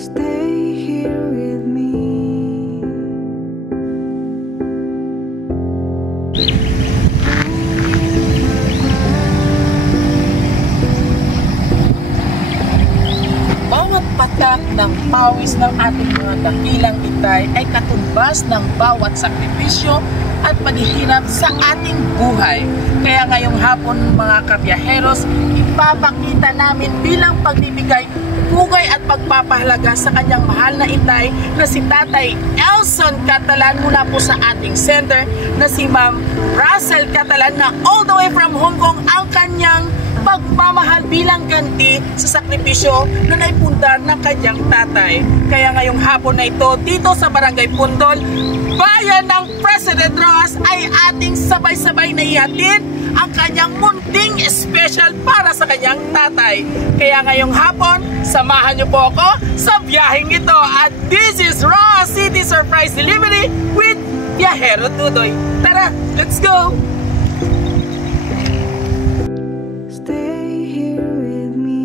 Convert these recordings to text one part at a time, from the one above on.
Stay here with me. Bawat patak ng pawis ng ating mga dakilang itay ay katumbas ng bawat sakripisyo at paghihirap sa ating buhay. Kaya ngayong hapon mga kabiyaheros, ipapakita namin bilang pagbibigay pugay at pagpapahalaga sa kanyang mahal na itay na si Tatay Elson Catalan mula po sa ating center na si Ma'am Russell Catalan na all the way from Hong Kong ang kanyang pagmamahal bilang ganti sa sakripisyo na naipundar ng kanyang tatay. Kaya ngayong hapon na ito, dito sa Barangay Pundol, bayan ng President Roxas ay ating sabay-sabay na ihatid ang kanyang munting special para sa kanyang tatay. Kaya ngayong hapon, samahan niyo po ako sa biyaheng ito. At this is Roxas City Surprise Delivery with Biyahero Tudoy. Tara, let's go! Stay here with me.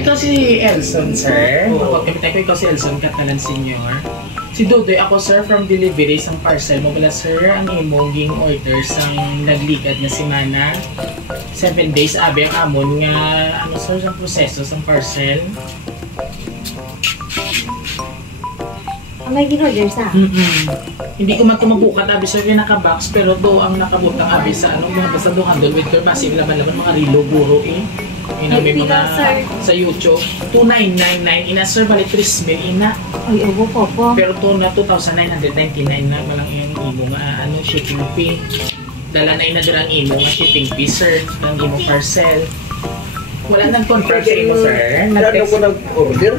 Ikaw si Elson, sir. Oo, ikaw si Elson Catalan Senior. Si Dodoy, ako sir from delivery sang parcel mo pala sir ang imong ging order sang naglikad na semana 7 days abi ang amon nga ano sir sang proseso sang parcel. May gin-order sa? Hindi ko man mabukat abi sir yung naka-box pero do ang nakabutang abi sa ano mga basta do handle with your basic laban-laban mga rilo guro eh. Ina may mga sa YouTube 2,999 ina sir bali 3,000 ina. Ay, obo po. Pero to na 2,999 na walang yung imo nga ano shipping fee. Dala na ina ang imo nga shipping fee sir, ang imo parcel. Wala nang confirm sa imo sir. Nag-text ko nag-order.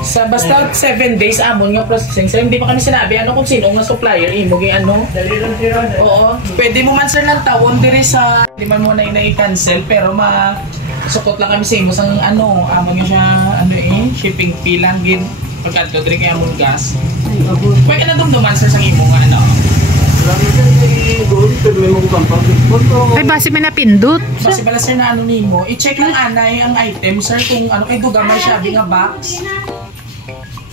Sa basta 7 days amon nga processing sir, hindi pa kami sinabi ano kung sino nga supplier imo gi ano. Dali lang sila. Oo, pwede mo man sir ng tawon diri sa di man mo na i-cancel pero sukot lang kami sa imo sang ano, amon nga siya ano shipping fee lang gid pagkadto diri kay amon gas. Ay, obo. Pwede na dumduman sir sang imo nga ano. Ay, base may napindot. Base pala sir na ano nimo, i-check lang anay ang item sir kung ano kay dugamay siya nga box.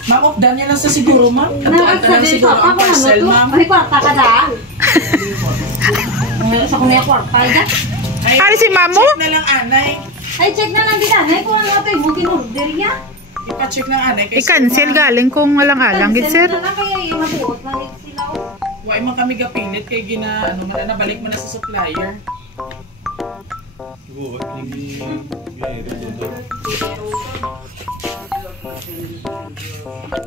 Ma'am, off-done niya lang sa siguro, ma'am. Katuan lang siguro ang parcel, ma'am. Ay, kwarta ka daan. Sa kung may kwarta, ya. Ari si Mamo? Check na lang anay. Ay, check na lang bidanay kung ano ito yung gin-order niya. Ipa-check lang anay. I-cancel galing kung walang-alang, gid sir. Cancel na lang kaya yung matuot na sila. Huwag man kami gapilit kay gina, ano, nabalik mo na sa supplier.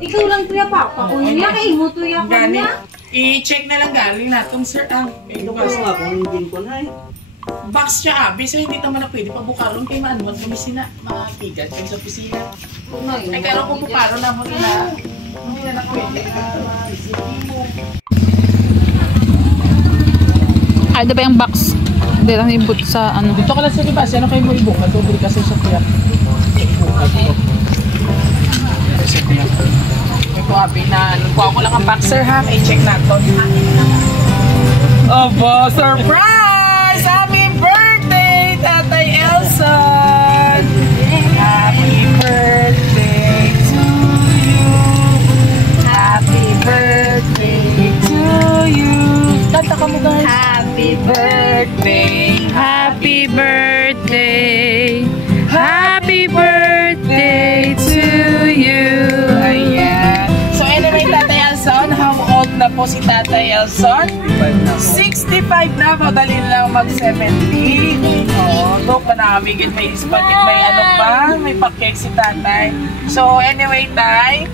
Ikaw lang tuya pa. Kung niya kay mo tuya ko Gani, niya. i-check na lang galing natong sir ang box siya abi, so hindi naman na pwede pabukaron kay maanuan kami sina mapigat kay sa opisina. Ay kaya kung bukaro na mo nila. Hindi na pwede. Ay, di ba yung box? Hindi lang ibut sa ano. Dito ka lang sa libas, ano kayo mo ibuka? Dobre kasi sa tiyak. Ibuka ko. Sa tiyak. Ito abi na, kuha ko lang ang boxer ha, i-check natin. Aba, surprise! Happy birthday, Tatay Elson! Happy birthday to you! Happy birthday to you! Kanta ka mo guys! Happy birthday! Happy birthday! Happy birthday to you! Ayan. So anyway, Tatay Elson, how old na po si Tatay Elson? 65 na po, dali na lang mag-70. Oo, doon pa nakamigil, may spaghetti, may ano pa, may pakek si Tatay. So anyway, Tay,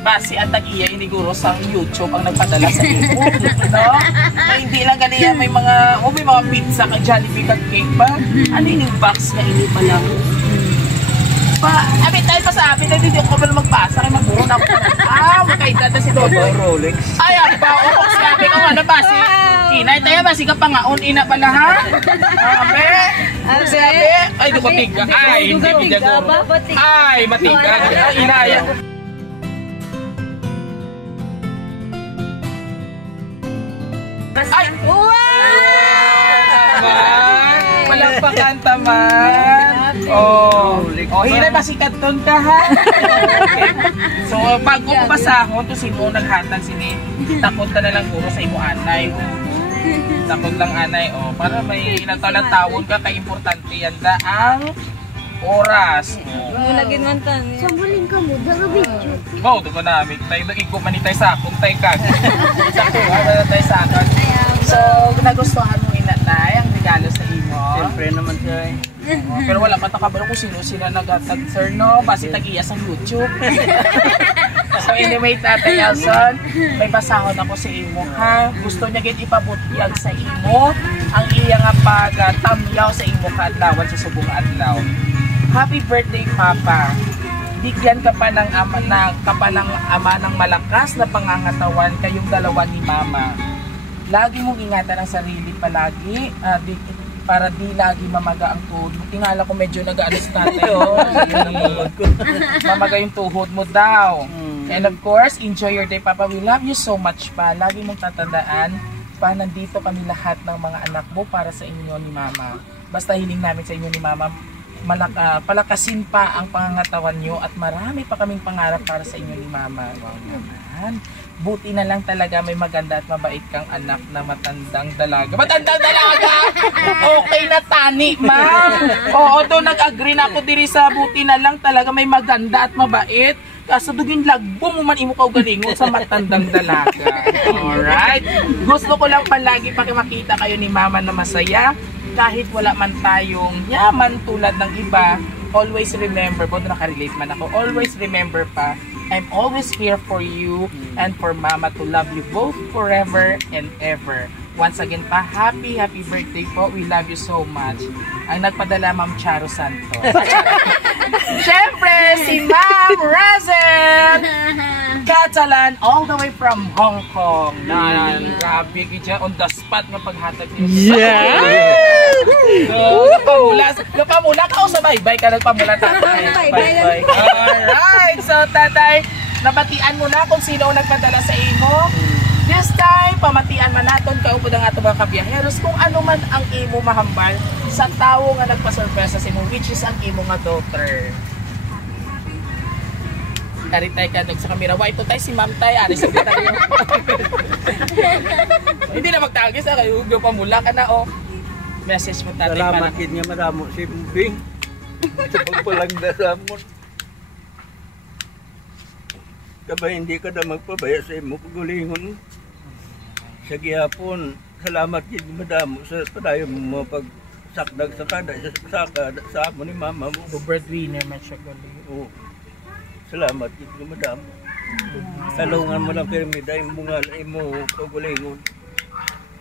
base at tag-iya, hindi guro sa YouTube ang nagpadala sa iyo. No? Ay, hindi lang ganyan, may mga pizza, Jollibee, cake pa. Ano yung box na ini pa lang? Abi tayo pa sa amin, hindi ako pa magpasa kay magbuo na ako. Magkaita na si Dodo. Rolex. Ay, ang bao ko sabi ko ano ba si Inay tayo ba si kapangaon ina pala ha? Abe. Sabi, ay di matiga. Ay, hindi bigago. Ay, matiga. Ay, inaya. Ay! Wow! Walang pakantaman. Hinay masikat ton ka ha. So bago ko basahon to sino naghatag sini. Takot ka na lang guro sa imo anay. Takot lang anay para may tawon ka kay importante yan da ang oras. Lagin man tan. Sambuling ka mo, daga video. Wow, doon ko namin. Tayo doon iko manitay sa akong tay kag. Sakto, tayo sa akon. So, nagustuhan mo inatay ang regalo sa imo. Siyempre naman siya eh. Pero wala pa takabalo kung sino sila nag-tag sir no. Basi tag-iya sa YouTube. So anyway, Tatay Elson, may basahon ako sa imo ha. Gusto niya gid ipabutiyag sa imo ang iya nga pag-tamyaw sa imo kadlawan sa subong adlaw. Happy birthday, Papa. Bigyan ka pa ng ama ng malakas na pangangatawan kayong dalawa ni Mama. Lagi mong ingatan ang sarili palagi para di lagi mamaga ang tuhod mo. Tingala ko medyo nag-aalis natin. Mamaga yung tuhod mo daw. And of course, enjoy your day, Papa. We love you so much pa. Lagi mong tatandaan pa nandito kami lahat ng mga anak mo para sa inyo ni Mama. Basta hiling namin sa inyo ni Mama, palakasin pa ang pangangatawan nyo at marami pa kaming pangarap para sa inyo ni Mama. Wow naman. Buti na lang talaga may maganda at mabait kang anak na matandang dalaga. Matandang dalaga? Okay na tani, ma'am. Oo, doon nag-agree na ako diri sa buti na lang talaga may maganda at mabait. Kaso duging lagbo mo man imo kaugalingon sa matandang dalaga. Alright? Gusto ko lang palagi pakimakita kayo ni Mama na masaya. Kahit wala man tayong yaman tulad ng iba, always remember, kung nakarelate man ako, always remember pa, I'm always here for you and for Mama to love you both forever and ever. Once again pa, happy birthday po. We love you so much. Ang nagpadala, Ma'am Charo Santos. Siyempre, si Ma'am Razel Catalan, all the way from Hong Kong. Grabe, kaya on the spot nga paghatag niyo. Napamula ka o sa bye-bye ka nagpamula, Tatay? Bye-bye. Alright, so Tatay, nabatian mo na kung sino nagpadala sa imo. This time, pamatian man naton kaupod ang ato mga kabiyaheros kung ano man ang imo mahambal sa tawo nga nagpa-surpresa sa imo, which is ang imo nga daughter. Karitay ka sa kamera. Why ito tayo si Ma'am Tay? Ari sa tayo. Hindi na magtagis kayo. Huwag pa mula ka na message mo Tatay. Salamat kid nga madamo si Bing. Sa pagpalangda sa amon. Kabay hindi ka na magpabaya sa imo pagulingon. Sa gihapon, salamat kid madamo sa padayon mo pagsakdag sa kada sa amon ni Mama mo. Breadwinner man siya gali. Oo. Salamat kid madamo. Talungan mo lang pirmida imong imo pagulingon.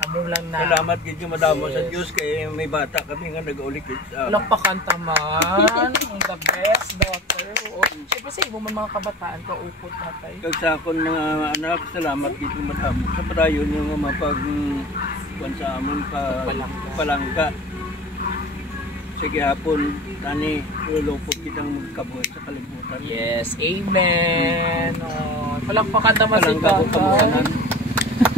Amo lang na. Salamat kid madamo sa Diyos kay may bata kami nga nag-ulikid sa amin. Nagpakanta man. The best daughter. Siyempre sa imo man mga kabataan ka upot Tatay. Kag sa akon mga anak, salamat kid madamo sa padayon nga mapag sa amon palangka. Sige hapon, tani, lulupot kitang magkabuhat sa kalibutan. Yes, amen. Palakpakan naman si Palangka ko kabuhanan.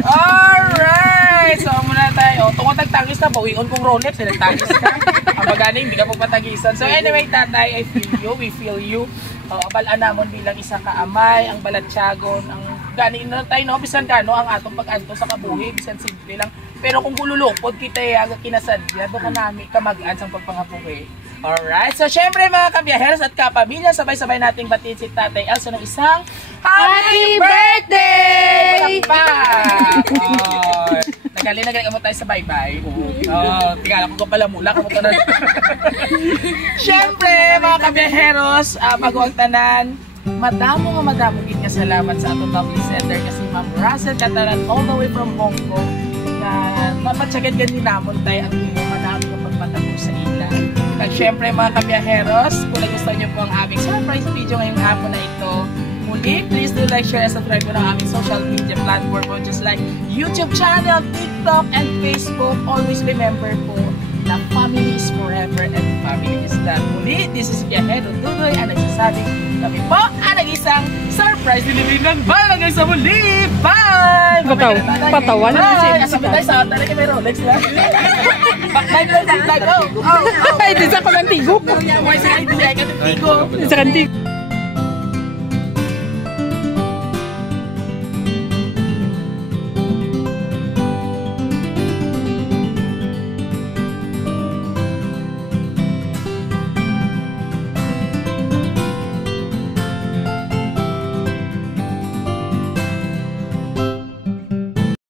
Alright! So, muna tayo. Tungkol nagtagis na, bawion kong Rolex, nagtagis ka. Ang magani, hindi ka pagpatagisan. So, anyway, Tatay, I feel you, we feel you. Balaan namon bilang isa ka amay, ang balatsagon, ang gani na tayo, no? Bisan ka, no? Ang atong pag-anto sa kabuhi, bisan simple lang. Pero kung gululupod kita kinasadya, doon ka namin kamagaan sa pagpangabuhi. Alright, so syempre mga kabiyaheros at kapamilya, sabay-sabay nating batiin si Tatay Elson ng isang Happy Birthday! Nagali mo tayo sa bye-bye. Tingala ko pala mula ka mo ka na. Syempre mga kabiyaheros, bago ang tanan, madamo din nga salamat sa atong lovely sender kasi Ma'am Razel Catalan all the way from Hong Kong na mapatsagad ganin namon tayo ang imo madami nga pagpatapos sa ila. At syempre mga kabiyaheros, kung nagustuhan niyo po ang aming surprise video ngayong hapon na ito, muli, please do like, share, and subscribe po ng aming social media platform po just like YouTube channel, TikTok, and Facebook. Always remember po na family is forever and family is that. Muli, this is Biyahero Dudoy ang nagsasabing kami po ang nag-isang surprise delivery ng Barangay sa muli. Bye! Patawan na kasi. Sabi tayo sa talaga may Rolex na. Back go! Ay, di sa paganda. tigo. Why sa idea ka tigo? Sa kantig.